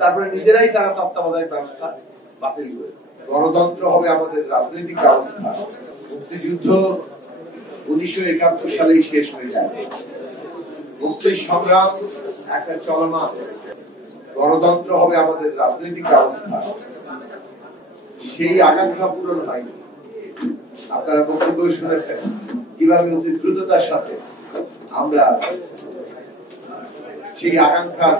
তারপরে নিজেরাই তারা তত্ত্বাবধায়ক ব্যবস্থা বাতিল করে। গণতন্ত্র হবে আমাদের রাজনৈতিক ব্যবস্থা। মুক্তিযুদ্ধ 1971 সালেই শেষ হয়ে যায়। মুক্তির সংগ্রাম একটা চলমান। গণতন্ত্র হবে আমাদের রাজনৈতিক ব্যবস্থা। সেই আকাঙ্ক্ষা পূরণ হয়নি। আপনারা বক্তব্য শুনেছেন কিভাবে অতি দ্রুততার সাথে আমরা সেই আকাঙ্ক্ষার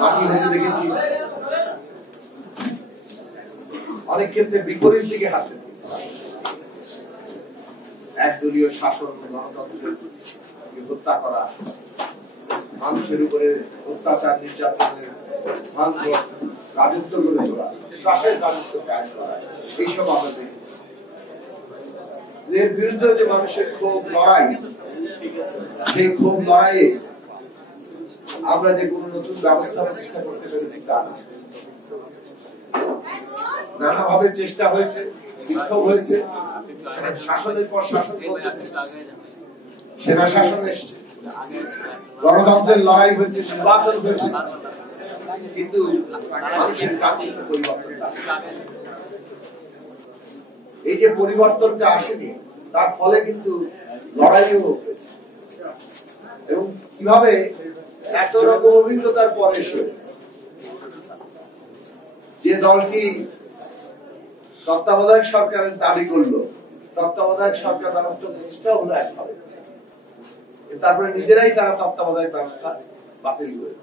মাটি হতে দেখেছি। অনেক ক্ষেত্রে বিপরীত দিকে হাঁটতে একদলীয় শাসন, গণতন্ত্রের হত্যা করা, মানুষের উপরে অত্যাচার নির্যাতনের রাজত্ব গড়ে তোলা, চাষের রাজত্ব কায়েম করা, এইসব আমরা দেখেছি। এর বিরুদ্ধে যে মানুষের ক্ষোভ লড়াই, সেই ক্ষোভ লড়াইয়ে আমরা যে কোনো নতুন ব্যবস্থা প্রতিষ্ঠা করতে পেরেছি তা না। নানাভাবে চেষ্টা হয়েছে, বিক্ষোভ হয়েছে, শাসনের পর শাসন করতেছে, সেনা শাসন এসছে, গণতন্ত্রের লড়াই হয়েছে, নির্বাচন হয়েছে, কিন্তু মানুষের কাছে পরিবর্তন এই যে পরিবর্তনটা আসেনি, তার ফলে কিন্তু লড়াইও হয়েছে। এবং কিভাবে এত রকম অভিজ্ঞতার পরে যে দলটি তত্ত্বাবধায়ক সরকারের দাবি করলো, তত্ত্বাবধায়ক সরকার ব্যবস্থা প্রতিষ্ঠা হলো একভাবে, তারপরে নিজেরাই তারা তত্ত্বাবধায়ক ব্যবস্থা বাতিল করে।